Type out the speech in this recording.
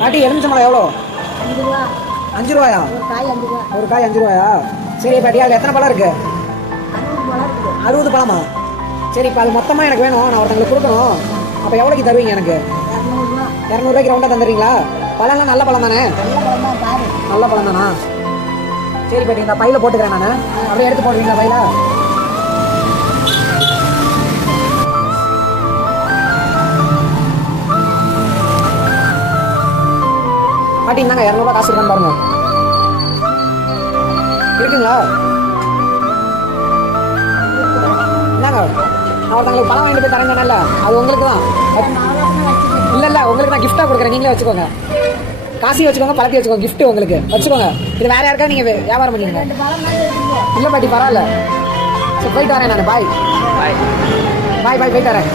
பாட்டி எலுமிச்சம்பழம் எவ்வளோ? 5 ரூபா. 5 ரூபாயா? ஒரு காய் 5 ரூபா. ஒரு காய் 5 ரூபாயா? சரி பாட்டி, அதில் எத்தனை பழம் இருக்கு? 60 பழம் இருக்குது. 60 பழமா? சரி, இப்போ அது மொத்தமாக எனக்கு வேணும், நான் ஒருத்தங்களுக்கு கொடுக்கணும். அப்போ எவ்வளோக்கு தருவீங்க எனக்கு? 200 ரூபா. 200 ரூபாய்க்கு ரவுண்டாக தந்துடுறீங்களா? பழம்லாம் நல்ல பழம் தானே? நல்ல பழம் தான் பாரு. நல்ல பழம் தானா? சரி பாட்டி, இந்த பையில போட்டுக்கிறேன் நான். அப்படியே எடுத்து போடுவீங்களா பையில? பாட்டி இந்தாங்க 200 ரூபா காசு இருக்கான்னு பாருங்க. இருக்குங்களா? இந்தாங்க, நான் ஒருத்தங்களுக்கு பழம் வாங்கிட்டு போய் தரேங்கண்ணல்ல, அது உங்களுக்கு தான். இல்லை உங்களுக்கு நான் கிஃப்டாக கொடுக்குறேன், நீங்களே வச்சுக்கோங்க. காசையும் வச்சுக்கோங்க, பழத்தையும் வச்சுக்கோங்க, கிஃப்ட்டு உங்களுக்கு வச்சுக்கோங்க. இது வேற யாருக்காவது நீங்கள் வியாபாரம் பண்ணிக்கோங்க. 2 பழம் மாதிரி இருக்குது. இல்லை பாட்டி, பரவாயில்ல. சரி, போயிட்டு வரேன் நான். பாய் பாய் பாய், போயிட்டு வரேன்.